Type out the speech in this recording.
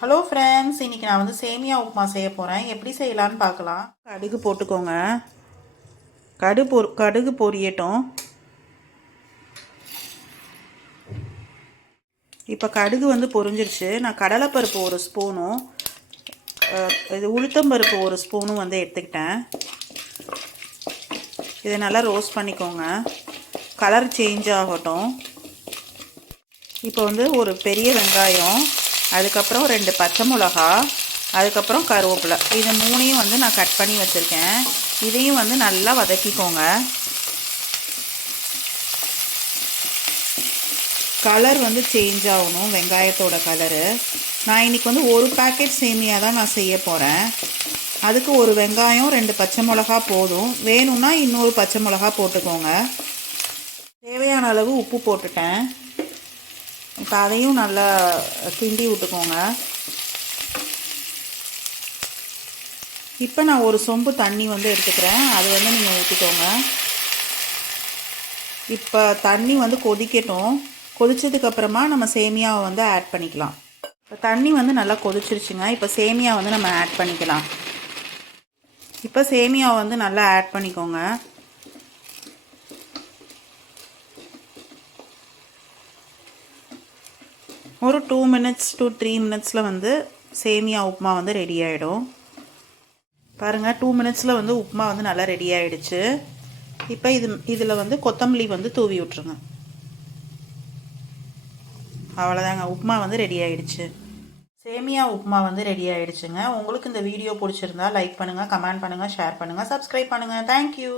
Hello friends, இன்றைக்கி நான் வந்து சேமியா உப்புமா செய்ய போகிறேன். எப்படி செய்யலான்னு பார்க்கலாம். கடுகு போட்டுக்கோங்க. கடுகு பொரியட்டும். இப்போ கடுகு வந்து பொரிஞ்சிருச்சு. நான் கடலைப்பருப்பு ஒரு ஸ்பூனும் இது உளுத்தம்பருப்பு ஒரு ஸ்பூனும் வந்து எடுத்துக்கிட்டேன். இதை நல்லா ரோஸ்ட் பண்ணிக்கோங்க. கலர் சேஞ்ச் ஆகட்டும். இப்போ வந்து ஒரு பெரிய வெங்காயம், அதுக்கப்புறம் 2 பச்சை மிளகா, அதுக்கப்புறம் கருவேப்பிலை, இது 3ஐயும் வந்து நான் கட் பண்ணி வச்சுருக்கேன். இதையும் வந்து நல்லா வதக்கிக்கோங்க. கலர் வந்து சேஞ்ச் ஆகணும், வெங்காயத்தோட கலரு. நான் இன்றைக்கி வந்து ஒரு பேக்கெட் சேமியா தான் நான் செய்ய போகிறேன். அதுக்கு ஒரு வெங்காயம் 2 பச்சை மிளகா போதும். வேணும்னா இன்னொரு பச்சை மிளகா போட்டுக்கோங்க. தேவையான அளவு உப்பு போட்டுட்டேன். இப்போ அதையும் நல்லா கிண்டி விட்டுக்கோங்க. இப்போ நான் ஒரு சொம்பு தண்ணி வந்து எடுத்துக்கிறேன். அது வந்து நீங்கள் ஊற்றிக்கோங்க. இப்போ தண்ணி வந்து கொதிக்கட்டும். கொதிச்சதுக்கப்புறமா நம்ம சேமியாவை வந்து ஆட் பண்ணிக்கலாம். இப்போ தண்ணி வந்து நல்லா கொதிச்சிருச்சுங்க. இப்போ சேமியா வந்து நம்ம ஆட் பண்ணிக்கலாம். இப்போ சேமியாவை வந்து நல்லா ஆட் பண்ணிக்கோங்க. ஒரு 2 மினிட்ஸ் to 3 மினிட்ஸில் வந்து சேமியா உப்புமா வந்து ரெடி ஆகிடும். பாருங்கள், 2 மினிட்ஸில் வந்து உப்புமா வந்து நல்லா ரெடி ஆகிடுச்சு. இப்போ இதில் வந்து கொத்தமல்லி வந்து தூவி விட்ருங்க. அவ்வளோதாங்க, உப்புமா வந்து ரெடி ஆகிடுச்சு. சேமியா உப்புமா வந்து ரெடி ஆகிடுச்சுங்க. உங்களுக்கு இந்த வீடியோ பிடிச்சிருந்தா லைக் பண்ணுங்கள், கமெண்ட் பண்ணுங்கள், ஷேர் பண்ணுங்கள், சப்ஸ்கிரைப் பண்ணுங்கள். தேங்க்யூ.